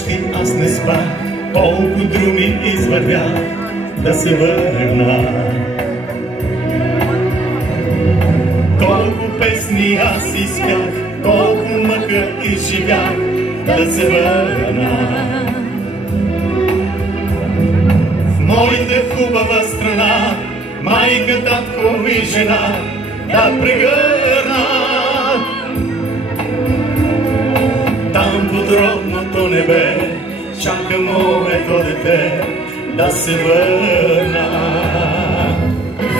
нощи аз не спах, колко други извървях да се върна. Колко песни аз изпях, колко мъка изживях да се върна. В моята хубава страна, майка, татко и жена да прегърна. Там под родното небе чака моето дете да се върна.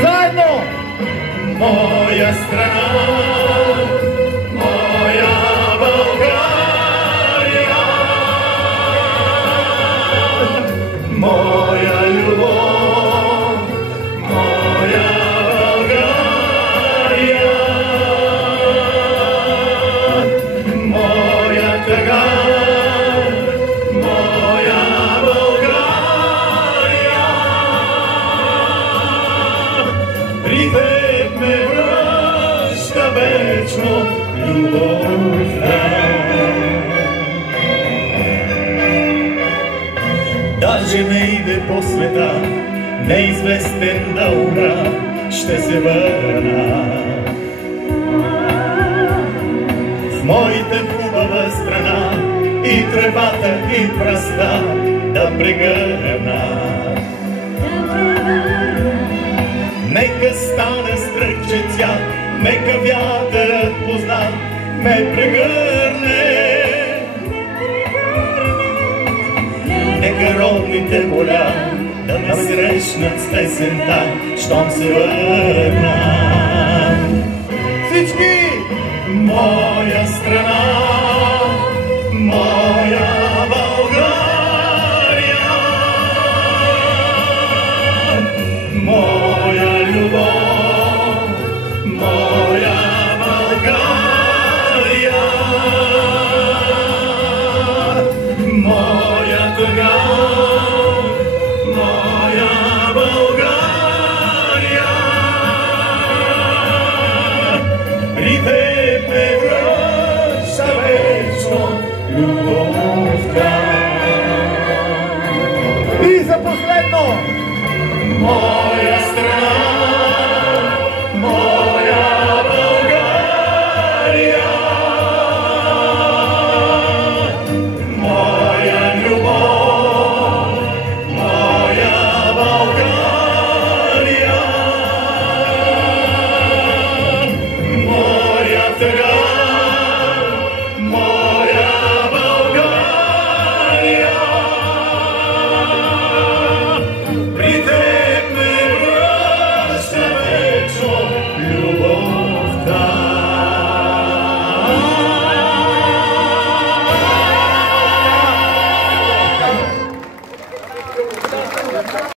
Заедно! Моя страна, моя България, моя любов, моя България, моя тъга, моя България. При теб ме връща вечно любовта. Даже не иде по света, неизвестен да умра, ще се върна. В моята хубава страна и тревата и праста да прегърна. Нека стане стръкче цвят, нека вятърът познат ме прегърне. Нека родните поля да ме срещнат с песента, щом се върна. Всички! Моя страна, моя България, моя любов, моя България, моя тъга, моя България. При теб ме връща вечно любовта. И за последно! Моя